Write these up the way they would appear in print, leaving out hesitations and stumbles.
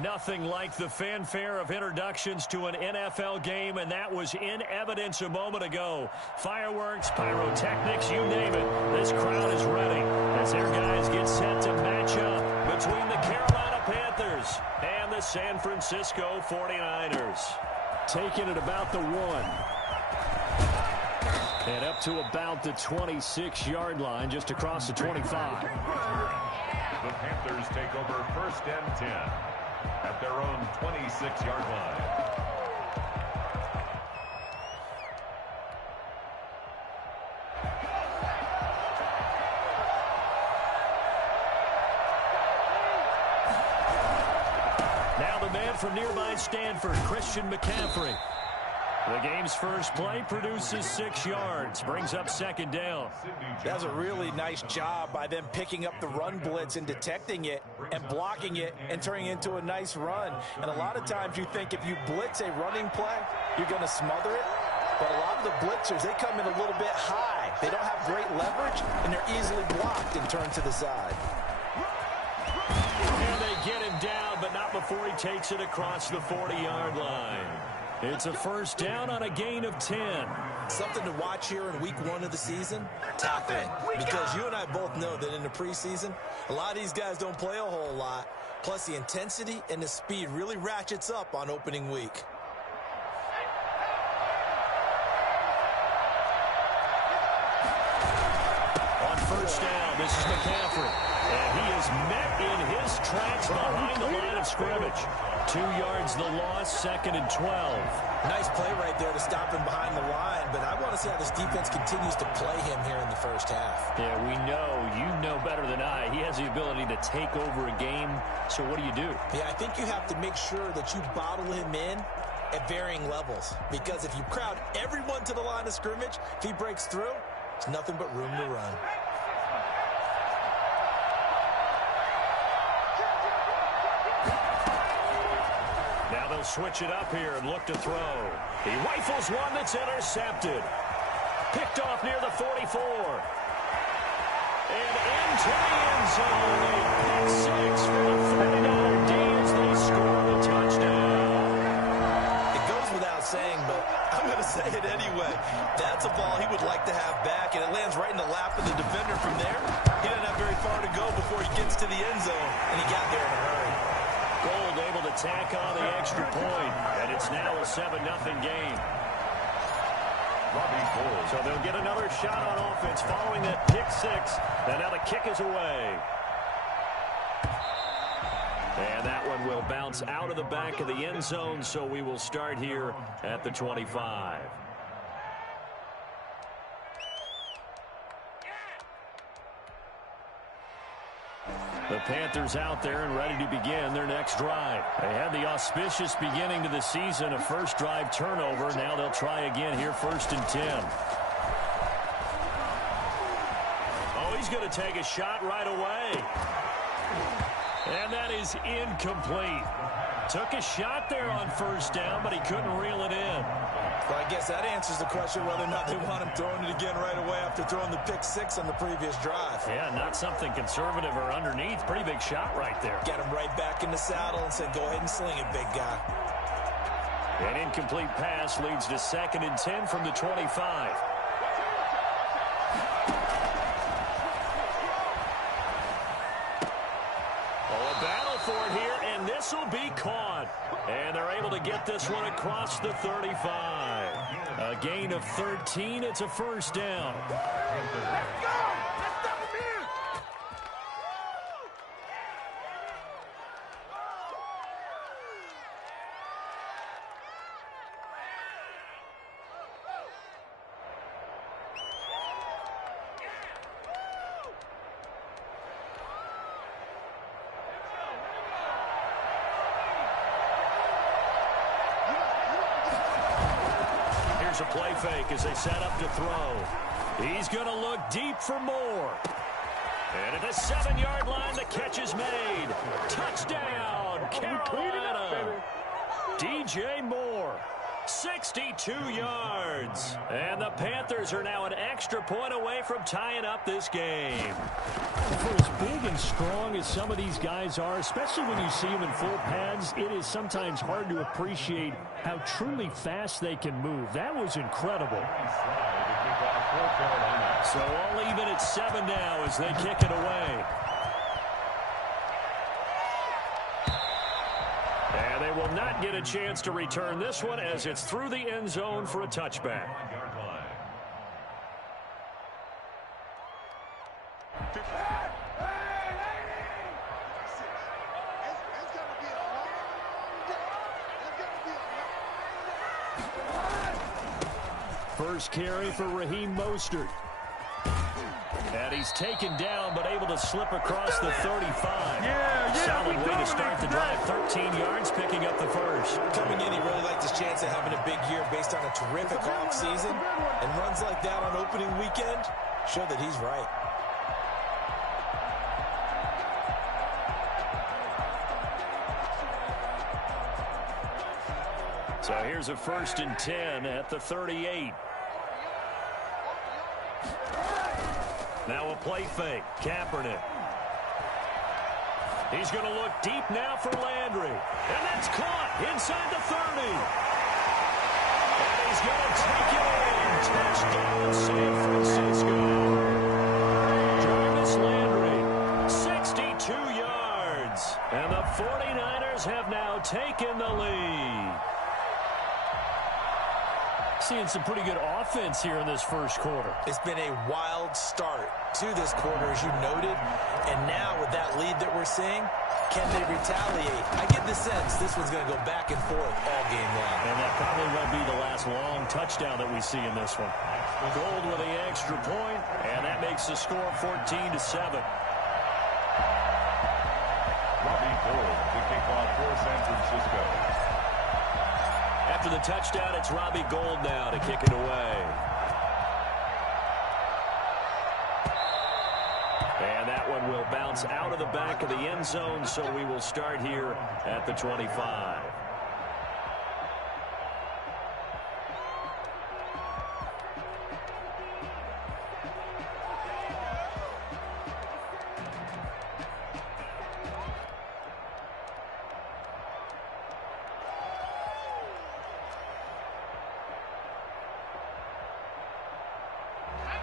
Nothing like the fanfare of introductions to an NFL game, and that was in evidence a moment ago. Fireworks, pyrotechnics, you name it. This crowd is ready as their guys get set to match up between the Carolina Panthers and the San Francisco 49ers. Taking it about the 1. And up to about the 26-yard line, just across the 25. The Panthers take over 1st and 10 at their own 26-yard line. Now the man from nearby Stanford, Christian McCaffrey. The game's first play produces 6 yards, brings up 2nd down. That's a really nice job by them picking up the run blitz and detecting it and blocking it and turning it into a nice run. And a lot of times you think if you blitz a running play, you're going to smother it. But a lot of the blitzers, they come in a little bit high. They don't have great leverage, and they're easily blocked and turned to the side. And they get him down, but not before he takes it across the 40-yard line. It's a 1st down on a gain of 10. Something to watch here in week 1 of the season, tap in. Because you and I both know that in the preseason, a lot of these guys don't play a whole lot. Plus, the intensity and the speed really ratchets up on opening week. On 1st down, this is McCaffrey. And he is met in his tracks behind the line of scrimmage. 2 yards the loss, 2nd and 12. Nice play right there to stop him behind the line, but I want to see how this defense continues to play him here in the 1st half. Yeah, we know, you know better than I, he has the ability to take over a game, so what do you do? Yeah, I think you have to make sure that you bottle him in at varying levels, because if you crowd everyone to the line of scrimmage, if he breaks through, there's nothing but room to run. Now they'll switch it up here and look to throw. He rifles one that's intercepted. Picked off near the 44. And into the end zone. A pick 6 for the 49er D as they score the touchdown. It goes without saying, but I'm going to say it anyway. That's a ball he would like to have back, and it lands right in the lap of the defender from there. He doesn't have very far to go before he gets to the end zone, and he got there in a hurry. Gold able to tack on the extra point, and it's now a 7-0 game. So they'll get another shot on offense following that pick 6, and now the kick is away. And that one will bounce out of the back of the end zone, so we will start here at the 25. The Panthers out there and ready to begin their next drive. They had the auspicious beginning to the season, a first drive turnover. Now they'll try again here, 1st and 10. Oh, he's going to take a shot right away. And that is incomplete. Took a shot there on 1st down, but he couldn't reel it in. Well, I guess that answers the question whether or not they want him throwing it again right away after throwing the pick 6 on the previous drive. Yeah, not something conservative or underneath. Pretty big shot right there. Got him right back in the saddle and said, go ahead and sling it, big guy. An incomplete pass leads to 2nd and 10 from the 25. Oh, a battle for it here, and this will be caught. And they're able to get this one across the 35. A gain of 13. It's a 1st down. Let's go! Let's stop him here! Here's a play fake as they set up to throw. He's going to look deep for more. And at the 7-yard line, the catch is made. Touchdown, Carolina. DJ Moore. 62 yards. And the Panthers are now an extra point away from tying up this game. For as big and strong as some of these guys are, especially when you see them in full pads, it is sometimes hard to appreciate how truly fast they can move. That was incredible. So all even at 7 now as they kick it away. And they will not get a chance to return this one as it's through the end zone for a touchback. First carry for Raheem Mostert. And he's taken down, but able to slip across the 35. Yeah, solid way to start the drive. 13 yards, picking up the first. Coming in, he really liked his chance of having a big year based on a terrific offseason. And runs like that on opening weekend show that he's right. So here's a 1st and 10 at the 38. Now a play fake. Kaepernick. He's going to look deep now for Landry. And that's caught inside the 30. And he's going to take it in. Touchdown, San Francisco. Jarvis Landry, 62 yards. And the 49ers have now taken the lead. Seeing some pretty good offense here in this first quarter. It's been a wild start to this quarter, as you noted. And now with that lead that we're seeing, can they retaliate? I get the sense this one's going to go back and forth all game long. And that probably won't be the last long touchdown that we see in this one. Gold with the extra point, and that makes the score 14-7. Robbie Gould to kick off for San Francisco. After the touchdown, it's Robbie Gould now to kick it away. And that one will bounce out of the back of the end zone, so we will start here at the 25.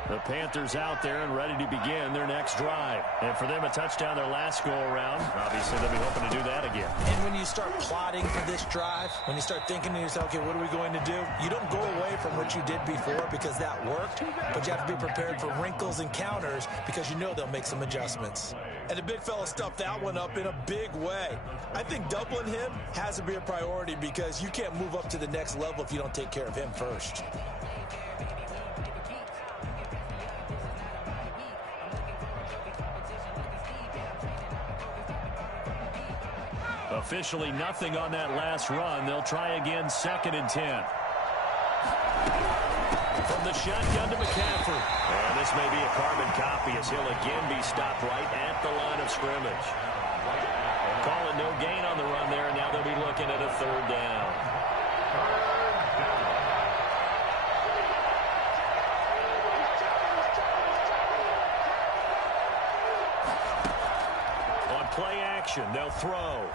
The Panthers out there and ready to begin their next drive. And for them, a touchdown their last go-around. Obviously, they'll be hoping to do that again. And when you start plotting for this drive, when you start thinking to yourself, okay, what are we going to do? You don't go away from what you did before because that worked, but you have to be prepared for wrinkles and counters because you know they'll make some adjustments. And the big fella stuffed that one up in a big way. I think doubling him has to be a priority because you can't move up to the next level if you don't take care of him first. Officially nothing on that last run. They'll try again, 2nd and 10. From the shotgun to McCaffrey. And this may be a carbon copy as he'll again be stopped right at the line of scrimmage. Call it no gain on the run there, and now they'll be looking at a 3rd down. On play action, they'll throw.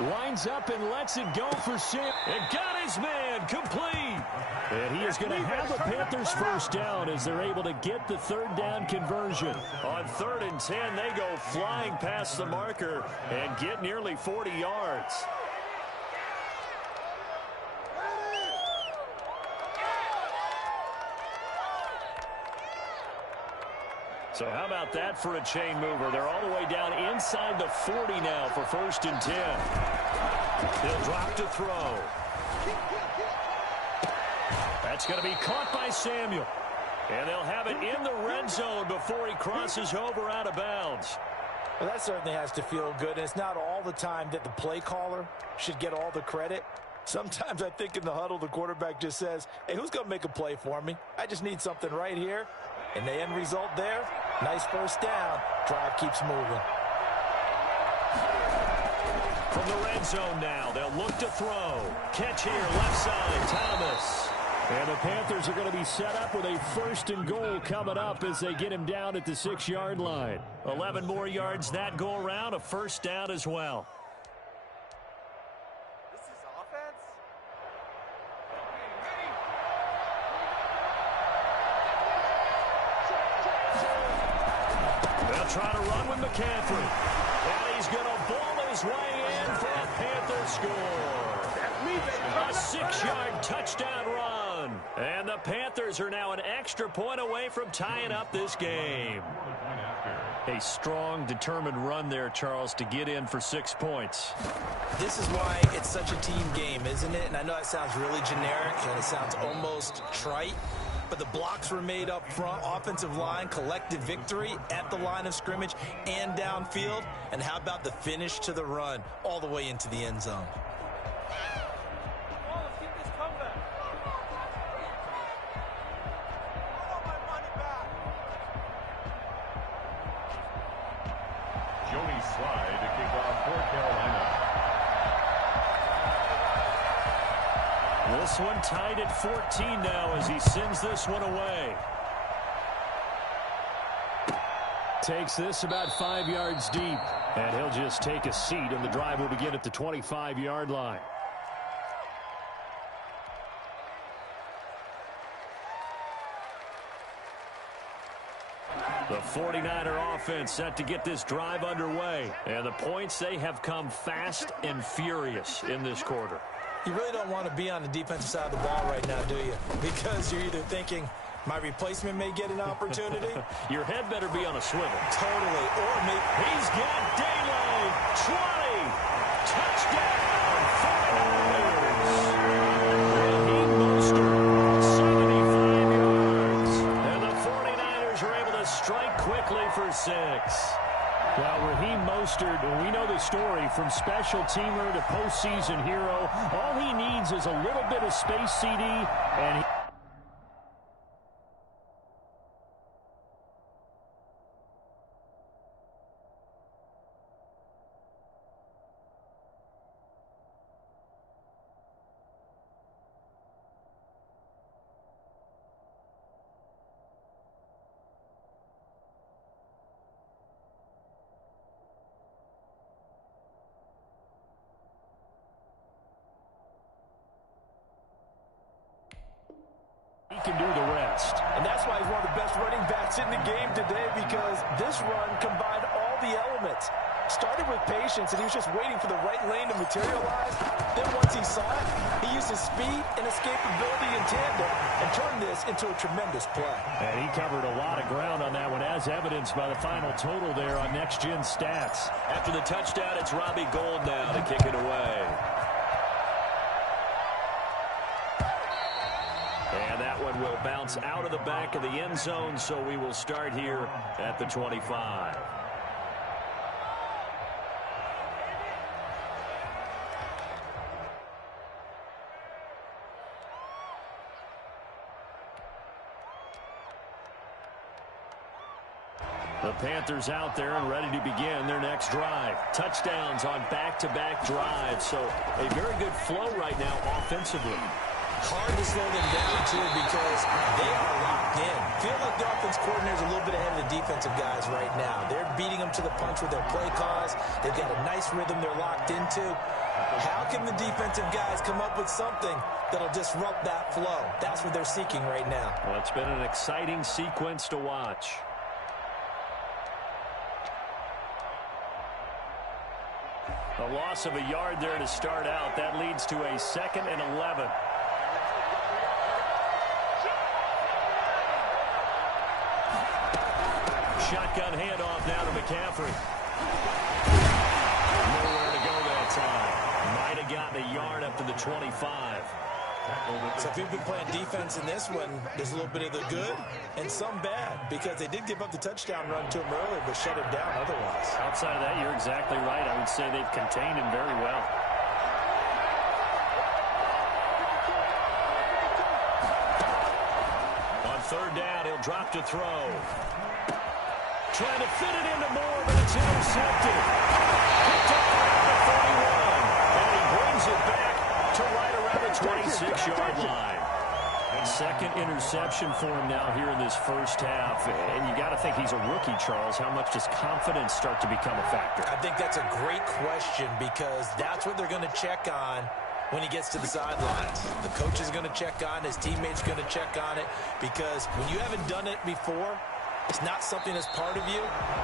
Winds up and lets it go for Sam. And got his man complete. And he is going to have the Panthers first down as they're able to get the 3rd down conversion. On 3rd and 10, they go flying past the marker and get nearly 40 yards. So how about that for a chain mover? They're all the way down inside the 40 now for 1st and 10. He'll drop to throw. That's going to be caught by Samuel. And they'll have it in the red zone before he crosses over out of bounds. Well, that certainly has to feel good, and it's not all the time that the play caller should get all the credit. Sometimes I think in the huddle, the quarterback just says, hey, who's going to make a play for me? I just need something right here. And the end result there, nice first down. Drive keeps moving. From the red zone now, they'll look to throw. Catch here, left side, Thomas. And the Panthers are going to be set up with a 1st and goal coming up as they get him down at the 6-yard line. 11 more yards that go around, a 1st down as well. This is offense? They'll try to run with McCaffrey. And he's going to ball his way in for a Panther score. A 6-yard touchdown run. And the Panthers are now an extra point away from tying up this game. A strong, determined run there, Charles, to get in for 6 points. This is why it's such a team game, isn't it? And I know that sounds really generic and it sounds almost trite, but the blocks were made up front, offensive line, collective victory at the line of scrimmage and downfield. And how about the finish to the run all the way into the end zone? Joey Slye to kick off for Carolina. This one tied at 14 now as he sends this one away. Takes this about 5 yards deep, and he'll just take a seat, and the drive will begin at the 25-yard line. The 49er offense set to get this drive underway. And the points, they have come fast and furious in this quarter. You really don't want to be on the defensive side of the ball right now, do you? Because you're either thinking, my replacement may get an opportunity. Your head better be on a swivel. Totally. Or maybe He's got daylight. 20. Touchdown. 49ers. Raheem Mostert, 75 yards. And the 49ers are able to strike quickly for 6. Well, Raheem Mostert, we know the story, from special teamer to postseason hero. All he needs is a little bit of space, CD, and he can do the rest. And that's why he's one of the best running backs in the game today, because this run combined all the elements. Started with patience, and he was just waiting for the right lane to materialize. Then once he saw it, he used his speed and escapability in tandem and turned this into a tremendous play. And he covered a lot of ground on that one, as evidenced by the final total there on Next Gen Stats. After the touchdown, it's Robbie Gould now to kick it away. And that one will bounce out of the back of the end zone, so we will start here at the 25. The Panthers out there and ready to begin their next drive. Touchdowns on back-to-back drives, so a very good flow right now offensively. Hard to slow them down, too, because they are locked in. Feel like the offense coordinator is a little bit ahead of the defensive guys right now. They're beating them to the punch with their play calls. They've got a nice rhythm they're locked into. How can the defensive guys come up with something that'll disrupt that flow? That's what they're seeking right now. Well, it's been an exciting sequence to watch. A loss of a yard there to start out. That leads to a 2nd and 11. Shotgun handoff now to McCaffrey. Nowhere to go that time. Might have gotten a yard up to the 25. So if you've been playing defense in this one, there's a little bit of the good and some bad, because they did give up the touchdown run to him earlier, but shut him down otherwise. Outside of that, you're exactly right. I would say they've contained him very well. On 3rd down, he'll drop to throw. Trying to fit it into Moore, but it's intercepted. Picked up around the 41. 6-yard line. Second interception for him now here in this first half. And you got to think he's a rookie, Charles. How much does confidence start to become a factor? I think that's a great question because that's what they're going to check on when he gets to the sidelines. The coach is going to check on, his teammates are going to check on it, because when you haven't done it before, it's not something that's part of you.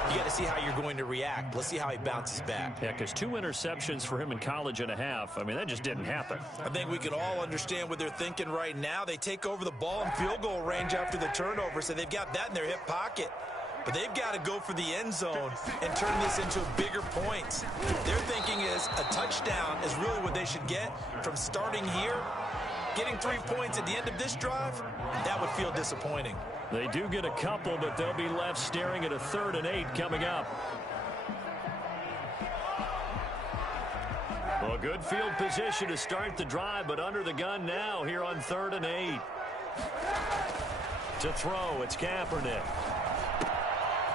You got to see how you're going to react. Let's see how he bounces back. Yeah, because 2 interceptions for him in college and a half. I mean, that just didn't happen. I think we can all understand what they're thinking right now. They take over the ball in field goal range after the turnover, so they've got that in their hip pocket. But they've got to go for the end zone and turn this into bigger points. Their thinking is a touchdown is really what they should get from starting here. Getting 3 points at the end of this drive, that would feel disappointing. They do get a couple, but they'll be left staring at a 3rd and 8 coming up. Well, good field position to start the drive, but under the gun now here on 3rd and 8. To throw, it's Kaepernick.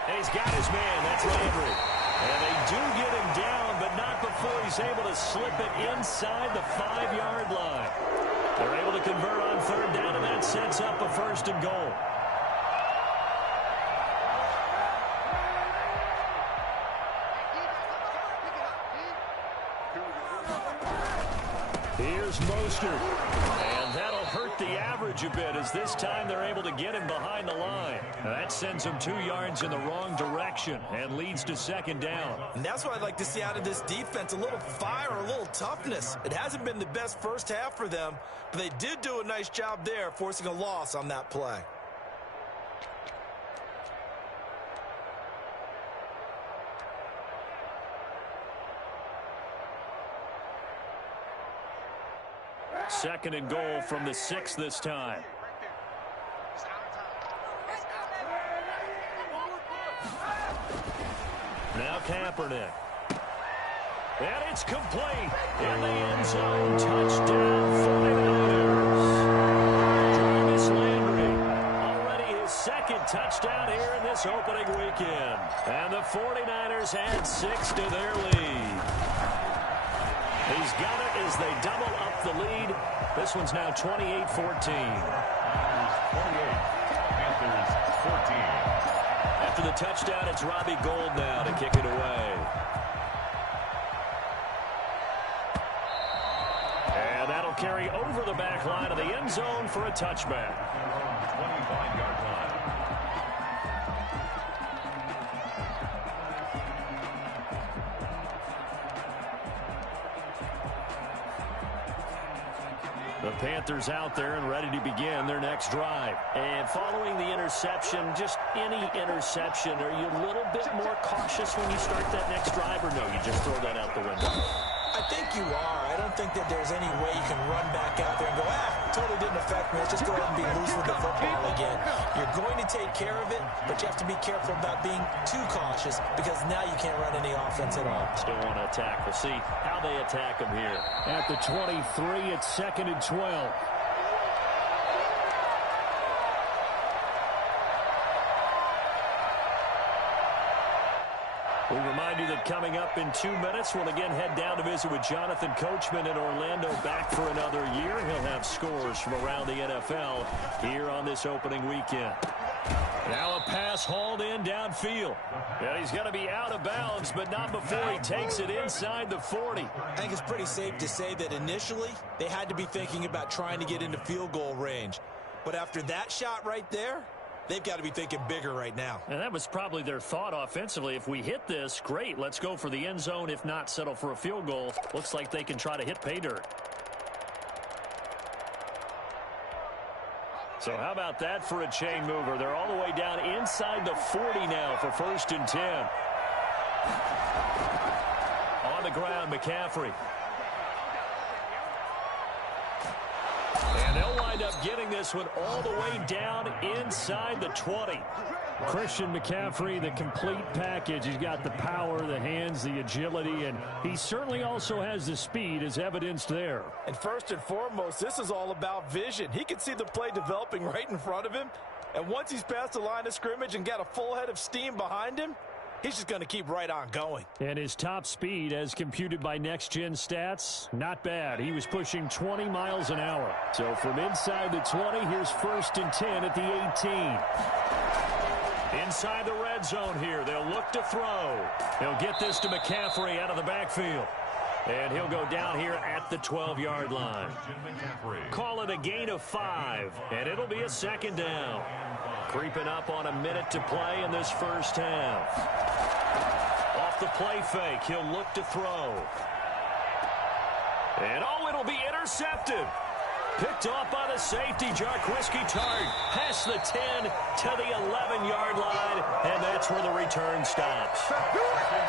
And he's got his man, that's Landry. And they do get him down, but not before he's able to slip it inside the 5-yard line. They're able to convert on 3rd down, and that sets up a 1st and goal. Here's Mostert, and that'll hurt the average a bit as this time they're able to get him behind the line. Now that sends him 2 yards in the wrong direction and leads to 2nd down. And that's what I'd like to see out of this defense, a little fire, a little toughness. It hasn't been the best first half for them, but they did do a nice job there forcing a loss on that play. Second and goal from the 6 this time. Now Kaepernick. And it's complete. In the end zone, touchdown 49ers. Jarvis Landry, already his 2nd touchdown here in this opening weekend. And the 49ers add 6 to their lead. He's got it as they double up the lead. This one's now 28-14. Panthers 28, Panthers 14. After the touchdown, it's Robbie Gould now to kick it away. And that'll carry over the back line of the end zone for a touchback. 25-yard line. The Panthers out there and ready to begin their next drive. And following the interception, just any interception, are you a little bit more cautious when you start that next drive, or no, you just throw that out the window? I think you are. I don't think that there's any way you can run back out there and go, totally didn't affect me. Let's just go ahead and be loose with the football again. You're going to take care of it, but you have to be careful about being too cautious because now you can't run any offense at all. Still want to attack. We'll see how they attack them here. At the 23, it's 2nd and 12. We remind you that coming up in 2 minutes, we'll again head down to visit with Jonathan Coachman in Orlando, back for another year. He'll have scores from around the NFL here on this opening weekend. Now a pass hauled in downfield. And he's going to be out of bounds, but not before he takes it inside the 40. I think it's pretty safe to say that initially they had to be thinking about trying to get into field goal range. But after that shot right there, they've got to be thinking bigger right now. And that was probably their thought offensively. If we hit this, great. Let's go for the end zone. If not, settle for a field goal. Looks like they can try to hit pay dirt. So how about that for a chain mover? They're all the way down inside the 40 now for 1st and 10. On the ground, McCaffrey. And they'll wind up getting this one all the way down inside the 20. Christian McCaffrey, the complete package. He's got the power, the hands, the agility, and he certainly also has the speed as evidenced there. And first and foremost, this is all about vision. He can see the play developing right in front of him. And once he's past the line of scrimmage and got a full head of steam behind him, he's just going to keep right on going. And his top speed, as computed by Next Gen Stats, not bad. He was pushing 20 miles an hour. So from inside the 20, here's 1st and 10 at the 18. Inside the red zone here, they'll look to throw. They'll get this to McCaffrey out of the backfield. And he'll go down here at the 12-yard line. Call it a gain of 5, and it'll be a 2nd down. Creeping up on a minute to play in this first half. Off the play fake, he'll look to throw. And it'll be intercepted. Picked off by the safety, Jaquiski Tartt, past the 10 to the 11-yard line, and that's where the return stops.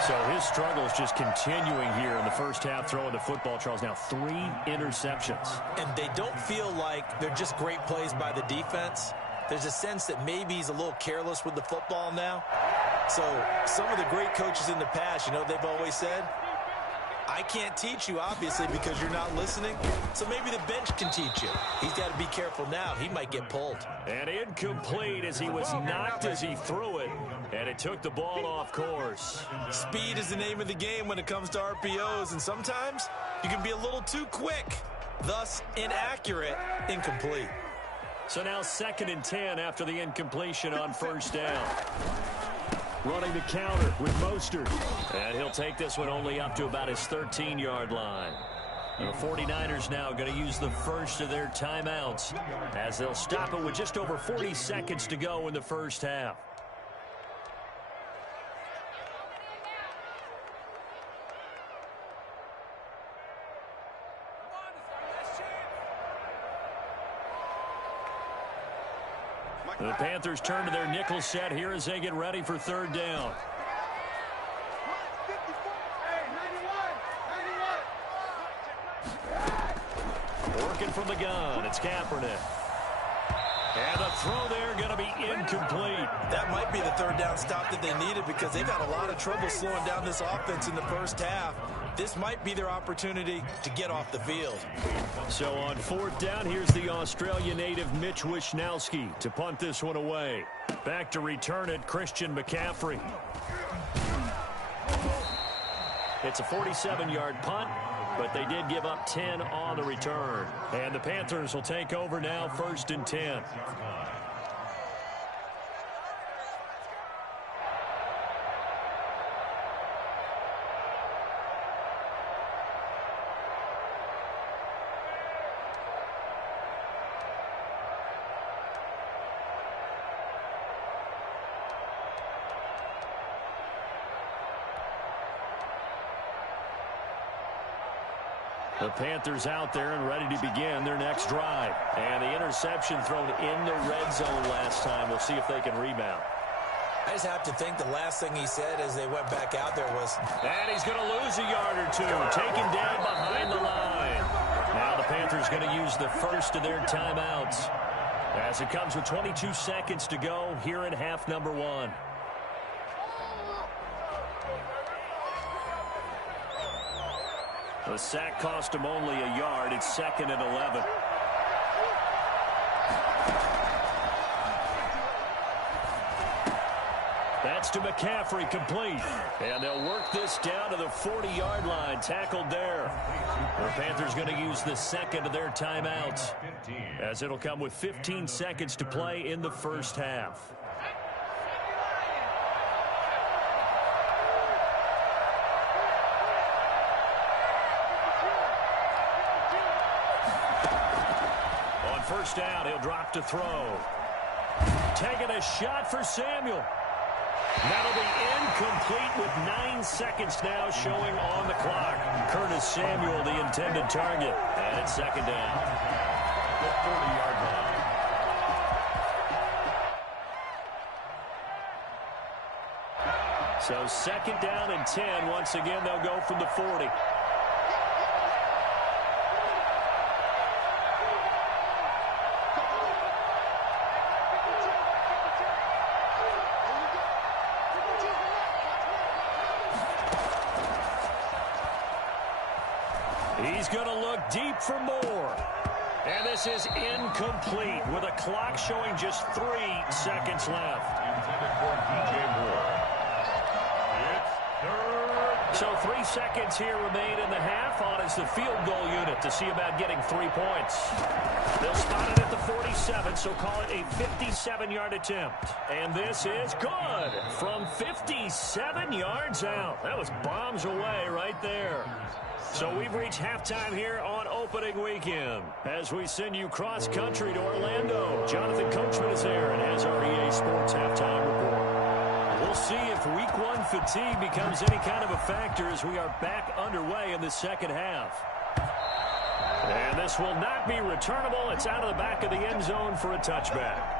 So his struggles just continuing here in the first half, throwing the football, Charles. Now 3 interceptions. And they don't feel like they're just great plays by the defense. There's a sense that maybe he's a little careless with the football now. So some of the great coaches in the past, they've always said, I can't teach you, obviously, because you're not listening. So maybe the bench can teach you. He's got to be careful now. He might get pulled. And incomplete as he was knocked as he threw it. And it took the ball off course. Speed is the name of the game when it comes to RPOs. And sometimes you can be a little too quick. Thus, inaccurate, incomplete. So now 2nd and 10 after the incompletion on 1st down. Running the counter with Mostert. And he'll take this one only up to about his 13-yard line. And the 49ers now going to use the first of their timeouts as they'll stop it with just over 40 seconds to go in the first half. The Panthers turn to their nickel set here as they get ready for 3rd down. Working from the gun, it's Kaepernick. And the throw there going to be incomplete. That might be the 3rd down stop that they needed because they've had a lot of trouble slowing down this offense in the first half. This might be their opportunity to get off the field. So on 4th down, here's the Australia native Mitch Wishnowsky to punt this one away. Back to return it, Christian McCaffrey. It's a 47-yard punt, but they did give up 10 on the return. And the Panthers will take over now, 1st and 10. The Panthers out there and ready to begin their next drive. And the interception thrown in the red zone last time. We'll see if they can rebound. I just have to think the last thing he said as they went back out there was... And he's going to lose a yard or two. Taken down behind the line. Now the Panthers going to use the first of their timeouts. As it comes with 22 seconds to go here in half number 1. The sack cost him only a yard. It's 2nd and 11. That's to McCaffrey, complete. And they'll work this down to the 40-yard line. Tackled there. The Panthers going to use the 2nd of their timeouts, as it'll come with 15 seconds to play in the first half. First down, he'll drop to throw. Taking a shot for Samuel. That'll be incomplete with 9 seconds now showing on the clock. Curtis Samuel, the intended target. And it's 2nd down. The 40-yard line. So 2nd down and 10. Once again, they'll go from the 40. He's going to look deep for more. And this is incomplete with a clock showing just 3 seconds left. So 3 seconds here remain in the half. On is the field goal unit to see about getting 3 points. They'll spot it at the 47, so call it a 57-yard attempt. And this is good from 57 yards out. That was bombs away right there. So we've reached halftime here on opening weekend. As we send you cross-country to Orlando, Jonathan Coachman is there and has our EA Sports halftime report. We'll see if week 1 fatigue becomes any kind of a factor as we are back underway in the second half. And this will not be returnable. It's out of the back of the end zone for a touchback.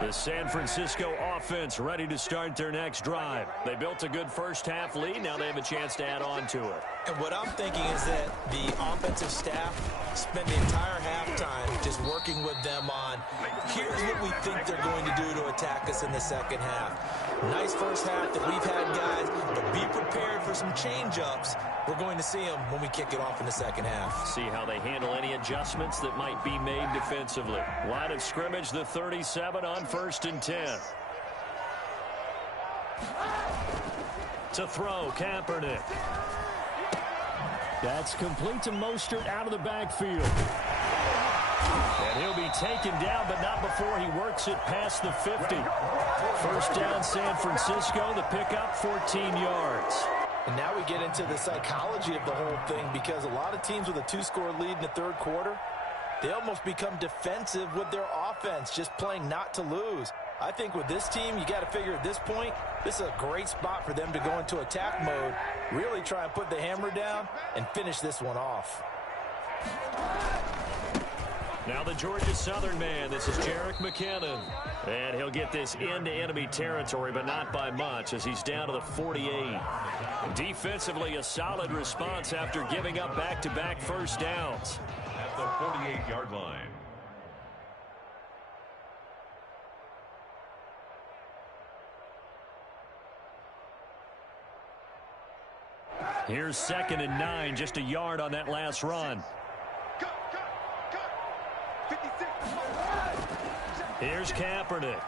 The San Francisco offense ready to start their next drive. They built a good first-half lead. Now they have a chance to add on to it. And what I'm thinking is that the offensive staff spent the entire halftime just working with them on, here's what we think they're going to do to attack us in the second half. Nice first half that we've had, guys, but be prepared for some change-ups. We're going to see them when we kick it off in the second half. See how they handle any adjustments that might be made defensively. Line of scrimmage, the 37 on 1st and 10. To throw, Kaepernick. That's complete to Mostert out of the backfield. And he'll be taken down, but not before he works it past the 50. First down, San Francisco. The pickup, 14 yards. And now we get into the psychology of the whole thing, because a lot of teams with a 2-score lead in the third quarter, they almost become defensive with their offense, just playing not to lose. I think with this team, you got to figure at this point, this is a great spot for them to go into attack mode, really try and put the hammer down and finish this one off. Now the Georgia Southern man, this is Jerick McKinnon. And he'll get this into enemy territory, but not by much, as he's down to the 48. Defensively, a solid response after giving up back-to-back first downs. At the 48-yard line. Here's 2nd and 9, just a yard on that last run. Here's Kaepernick.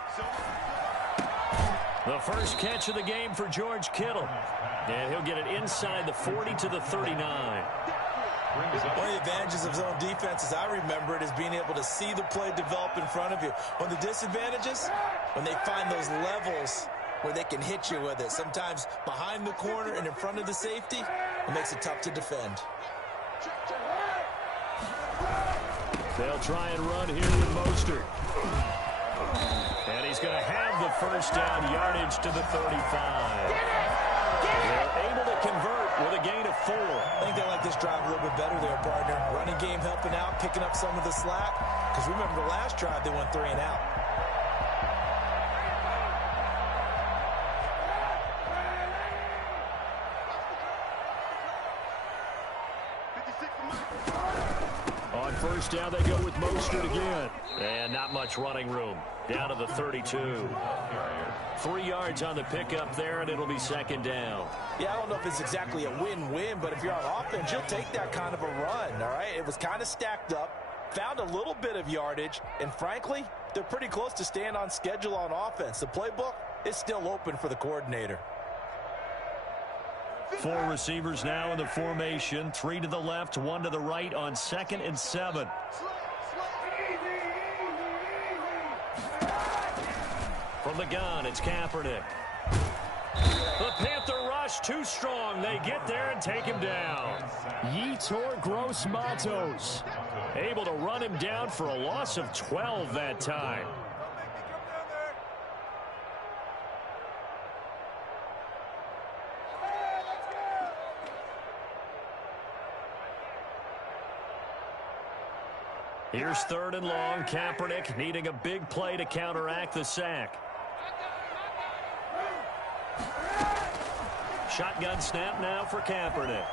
The first catch of the game for George Kittle. And he'll get it inside the 40 to the 39. One of the advantages of zone defense, as I remember it, is being able to see the play develop in front of you. One of the disadvantages, when they find those levels where they can hit you with it. Sometimes behind the corner and in front of the safety, it makes it tough to defend. They'll try and run here with Mostert. And he's going to have the first down, yardage to the 35. They're able to convert with a gain of 4. I think they like this drive a little bit better there, partner. Running game helping out, picking up some of the slack. Because remember the last drive, they went 3 and out. On first down, they go with Mostert again. And not much running room. Down to the 32. 3 yards on the pickup there, and it'll be 2nd down. Yeah, I don't know if it's exactly a win-win, but if you're on offense, you'll take that kind of a run, all right? It was kind of stacked up, found a little bit of yardage, and frankly, they're pretty close to staying on schedule on offense. The playbook is still open for the coordinator. 4 receivers now in the formation. 3 to the left, 1 to the right on 2nd and 7. From the gun, it's Kaepernick. The Panther rush too strong. They get there and take him down. Yetur Gross-Matos able to run him down for a loss of 12 that time. Here's 3rd and long. Kaepernick needing a big play to counteract the sack. Shotgun snap now for Kaepernick.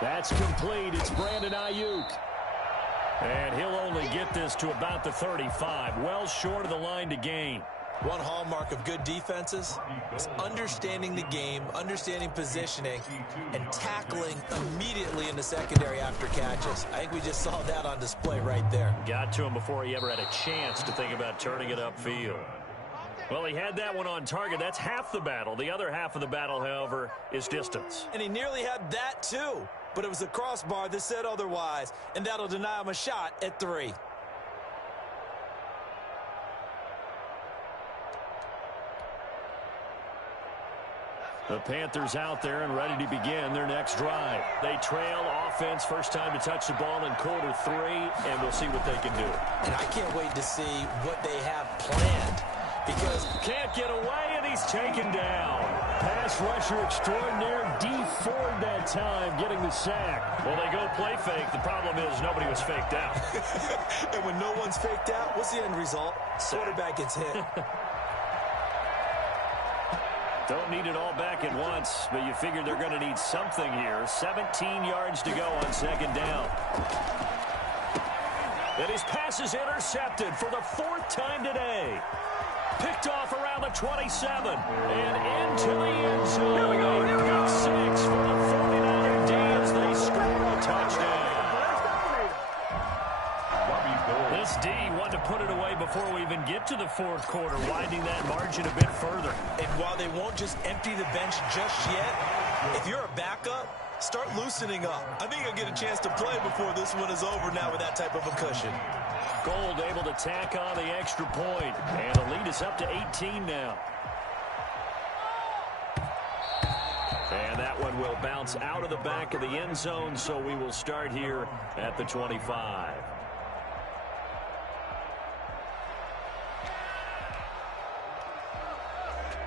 That's complete. It's Brandon Ayuk. And he'll only get this to about the 35. Well short of the line to gain. One hallmark of good defenses is understanding the game, understanding positioning, and tackling immediately in the secondary after catches. I think we just saw that on display right there. Got to him before he ever had a chance to think about turning it upfield. Well, he had that one on target. That's half the battle. The other half of the battle, however, is distance. And he nearly had that too, but it was the crossbar that said otherwise, and that'll deny him a shot at 3. The Panthers out there and ready to begin their next drive. They trail offense, first time to touch the ball in quarter 3, and we'll see what they can do. And I can't wait to see what they have planned, because can't get away, and he's taken down. Pass rusher extraordinaire, Dee Ford that time getting the sack. Well, they go play fake. The problem is nobody was faked out. And when no one's faked out, what's the end result? Quarterback gets hit. Don't need it all back at once, but you figure they're going to need something here. 17 yards to go on second down. And his pass is intercepted for the 4th time today. Picked off around the 27 and into the end zone. Here we go, here we go. Pick 6 for the 49er D as they score a touchdown. This D wanted to put it away before we even get to the 4th quarter, widening that margin a bit further. And while they won't just empty the bench just yet, if you're a backup, start loosening up. I think you'll get a chance to play before this one is over now with that type of a cushion. Gold able to tack on the extra point, and the lead is up to 18 now. And that one will bounce out of the back of the end zone, so we will start here at the 25.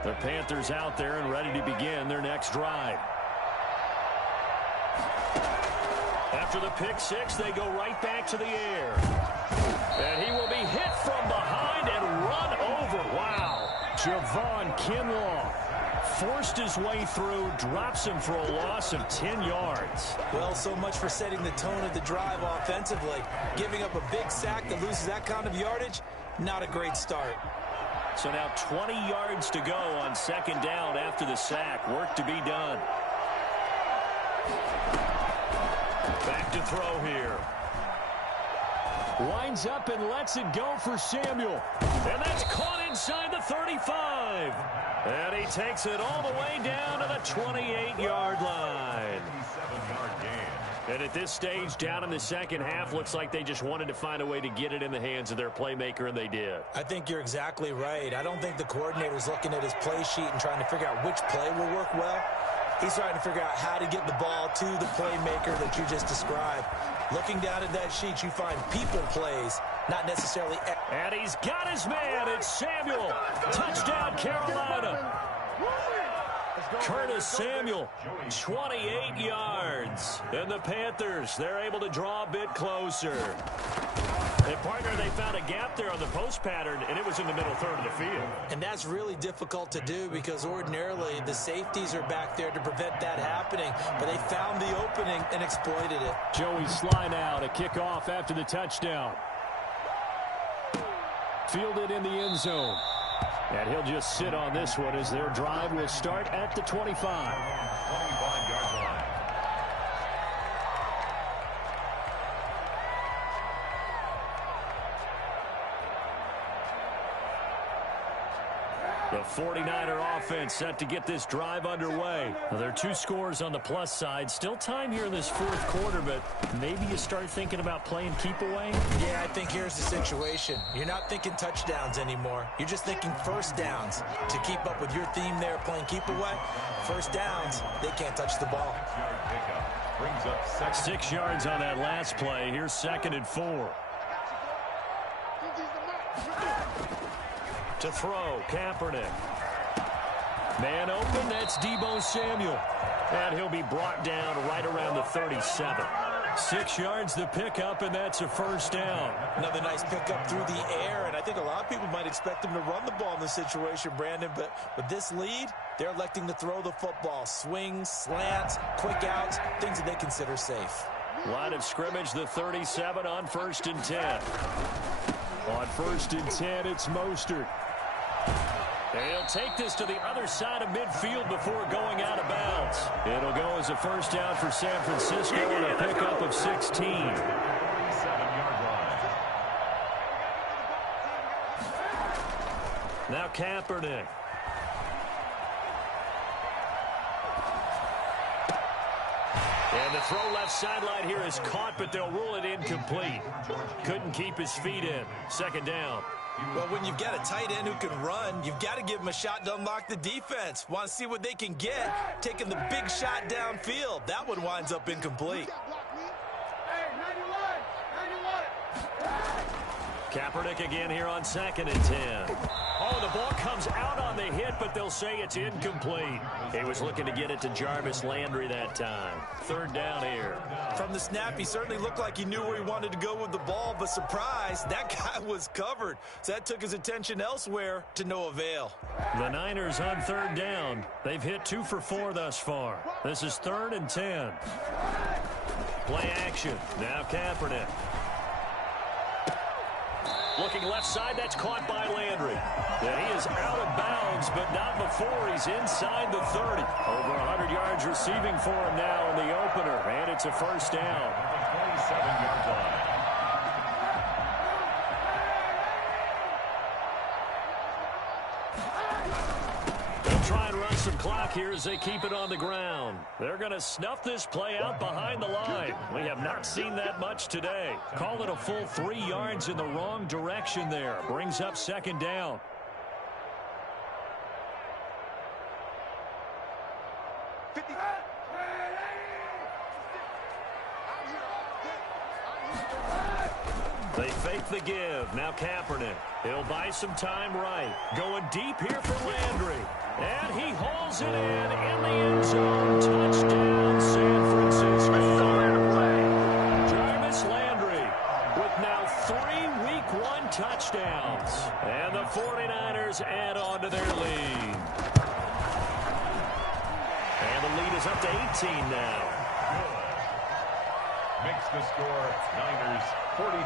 The Panthers out there and ready to begin their next drive. After the pick 6, they go right back to the air. And he will be hit from behind and run over. Wow. Javon Kinlaw forced his way through, drops him for a loss of 10 yards. Well, so much for setting the tone of the drive offensively. Giving up a big sack that loses that kind of yardage, not a great start. So now 20 yards to go on second down after the sack. Work to be done. Back to throw here. Winds up and lets it go for Samuel. And that's caught inside the 35. And he takes it all the way down to the 28-yard line. 7-yard gain. And at this stage, down in the second half, looks like they just wanted to find a way to get it in the hands of their playmaker, and they did. I think you're exactly right. I don't think the coordinator's looking at his play sheet and trying to figure out which play will work well. He's trying to figure out how to get the ball to the playmaker that you just described. Looking down at that sheet, you find people plays, not necessarily. And he's got his man. It's Samuel. Touchdown, Carolina. Curtis Samuel, 28 yards. And the Panthers, they're able to draw a bit closer. And, partner, they found a gap there on the post pattern, and it was in the middle third of the field. And that's really difficult to do because ordinarily the safeties are back there to prevent that happening. But they found the opening and exploited it. Joey Sly now to kick off after the touchdown. Fielded in the end zone. And he'll just sit on this one as their drive will start at the 25. 25-yard line. The 49er offense set to get this drive underway. Well, there are 2 scores on the plus side. Still time here in this 4th quarter, but maybe you start thinking about playing keep away? Yeah, I think here's the situation. You're not thinking touchdowns anymore. You're just thinking first downs. To keep up with your theme there, playing keep away, first downs, they can't touch the ball. 6-yard pickup brings up second. 6 yards on that last play. Here's 2nd and 4. To throw, Kaepernick. Man open, that's Deebo Samuel. And he'll be brought down right around the 37. 6 yards the pickup, and that's a first down. Another nice pickup through the air, and I think a lot of people might expect them to run the ball in this situation, Brandon, but with this lead, they're electing to throw the football. Swings, slants, quick outs, things that they consider safe. Line of scrimmage, the 37 on 1st and 10. On 1st and 10, it's Mostert. He'll take this to the other side of midfield before going out of bounds. It'll go as a first down for San Francisco and a pickup of 16. 47-yard line. Now Kaepernick. And the throw left sideline here is caught, but they'll rule it incomplete. Couldn't keep his feet in. Second down. Well, when you've got a tight end who can run, you've got to give him a shot to unlock the defense. Want to see what they can get, taking the big shot downfield. That one winds up incomplete. Kaepernick again here on 2nd and 10. Oh, the ball comes out on the hit, but they'll say it's incomplete. He was looking to get it to Jarvis Landry that time. Third down here. From the snap, he certainly looked like he knew where he wanted to go with the ball, but surprise, that guy was covered. So that took his attention elsewhere to no avail. The Niners on third down. They've hit 2 for 4 thus far. This is 3rd and 10. Play action. Now Kaepernick. Looking left side, that's caught by Landry. Yeah, he is out of bounds, but not before he's inside the 30. Over 100 yards receiving for him now in the opener, and it's a first down. 27-yard line. Try and run some clock here as they keep it on the ground. They're going to snuff this play out behind the line. We have not seen that much today. Call it a full 3 yards in the wrong direction there. Brings up second down. They fake the give. Now Kaepernick. He'll buy some time right. Going deep here for Landry. And he hauls it in the end zone. Touchdown, San Francisco. Jarvis Landry with now 3 Week 1 touchdowns. And the 49ers add on to their lead. And the lead is up to 18 now. Makes the score Niners 42,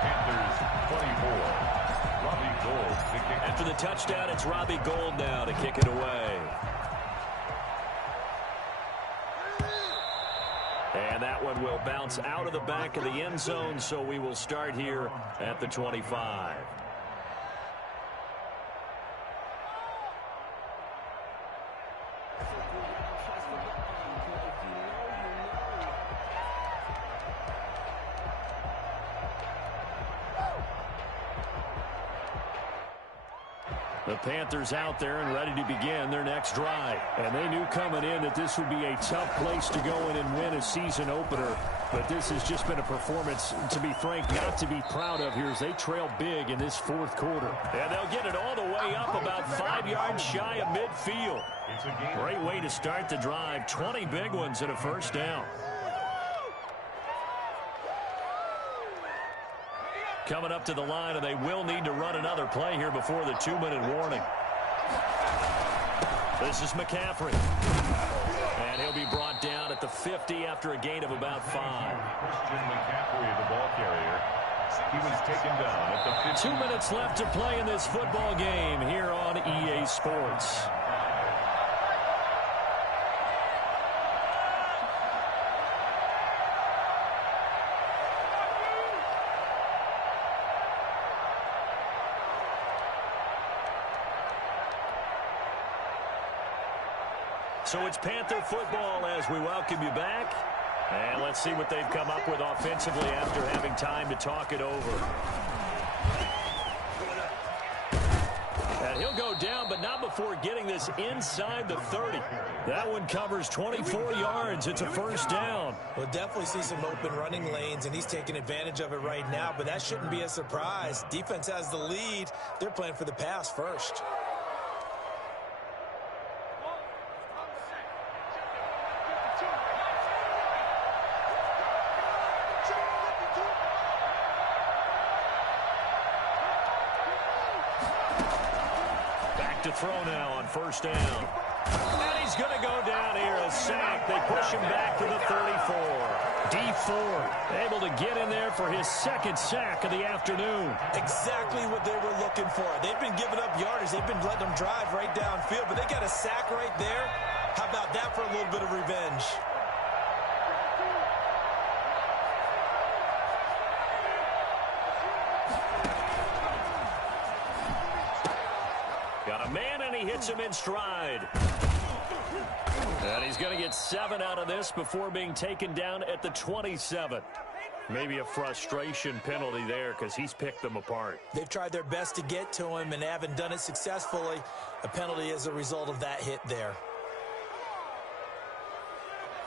Panthers 24. Robbie Gould to kick. After the touchdown, it's Robbie Gould now to kick it away. And that one will bounce out of the back of the end zone, so we will start here at the 25. The Panthers out there and ready to begin their next drive. And they knew coming in that this would be a tough place to go in and win a season opener. But this has just been a performance, to be frank, not to be proud of here as they trail big in this 4th quarter. And they'll get it all the way up about 5 yards shy of midfield. Great way to start the drive. 20 big ones and a first down. Coming up to the line, and they will need to run another play here before the 2-minute warning. This is McCaffrey. And he'll be brought down at the 50 after a gain of about 5. Christian McCaffrey, the ball carrier. He was taken down at the 50. 2 minutes left to play in this football game here on EA Sports. So it's Panther football as we welcome you back. And let's see what they've come up with offensively after having time to talk it over. And he'll go down, but not before getting this inside the 30. That one covers 24 yards. It's a first down. We'll definitely see some open running lanes, and he's taking advantage of it right now, but that shouldn't be a surprise. Defense has the lead. They're playing for the pass first. To throw now on first down. And he's going to go down here, a sack. They push him back to the 34. Dee Ford able to get in there for his second sack of the afternoon. Exactly what they were looking for. They've been giving up yardage. They've been letting them drive right downfield, but they got a sack right there. How about that for a little bit of revenge? Got a man, and he hits him in stride. And he's going to get 7 out of this before being taken down at the 27. Maybe a frustration penalty there because he's picked them apart. They've tried their best to get to him and haven't done it successfully. A penalty as a result of that hit there.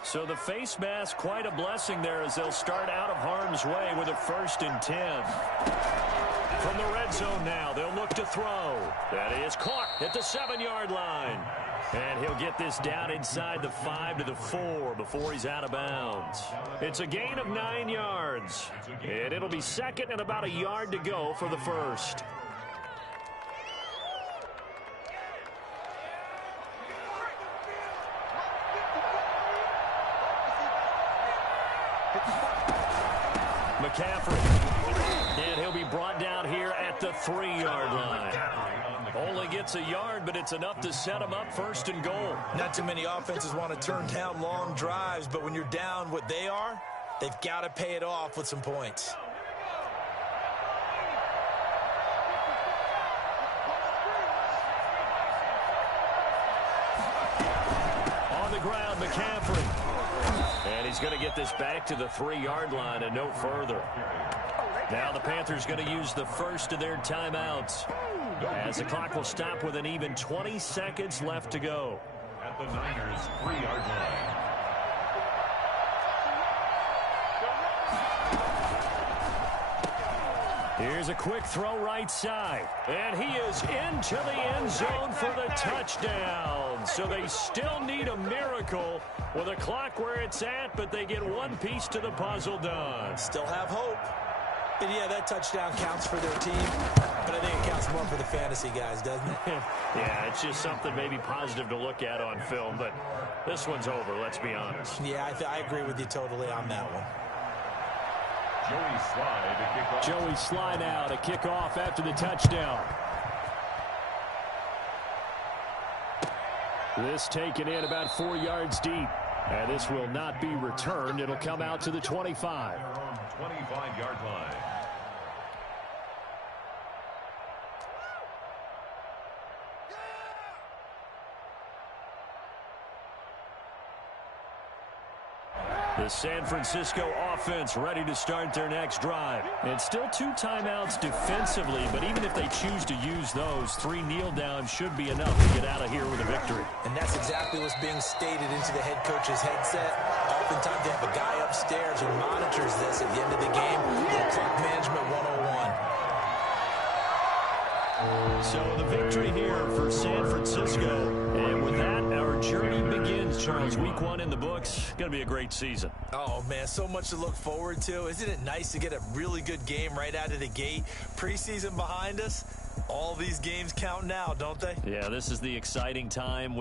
So the face mask, quite a blessing there as they'll start out of harm's way with a 1st and 10. From the red zone now, they'll look to throw. That is caught at the 7-yard line. And he'll get this down inside the 5 to the 4 before he's out of bounds. It's a gain of 9 yards. And it'll be 2nd and about a yard to go for the 1st. McCaffrey. And he'll be brought down here at the 3-yard line. Only gets a yard, but it's enough to set him up 1st and goal. Not too many offenses want to turn down long drives, but when you're down what they are, they've got to pay it off with some points. On the ground, McCaffrey. And he's going to get this back to the 3-yard line and no further. Now the Panthers going to use the first of their timeouts, as the clock will stop with an even 20 seconds left to go. At the Niners' 3-yard line. Here's a quick throw right side. And he is into the end zone for the touchdown. So they still need a miracle with a clock where it's at, but they get one piece to the puzzle done. Still have hope. And yeah, that touchdown counts for their team, but I think it counts more for the fantasy guys, doesn't it? Yeah, it's just something maybe positive to look at on film, but this one's over, let's be honest. Yeah, I agree with you totally on that one. Joey Slye to kick off. Joey Slye now to kick off after the touchdown. This taken in about 4 yards deep. And this will not be returned. It'll come out to the 25. 25-yard line. The San Francisco offense ready to start their next drive. And still 2 timeouts defensively, but even if they choose to use those, 3 kneel downs should be enough to get out of here with a victory. And that's exactly what's being stated into the head coach's headset. Oftentimes they have a guy upstairs who monitors this at the end of the game. Little clock management 101. So the victory here for San Francisco. And with that, our journey begins, Charles. Week 1 in the books. Going to be a great season. Oh, man, so much to look forward to. Isn't it nice to get a really good game right out of the gate? Preseason behind us. All these games count now, don't they? Yeah, this is the exciting time.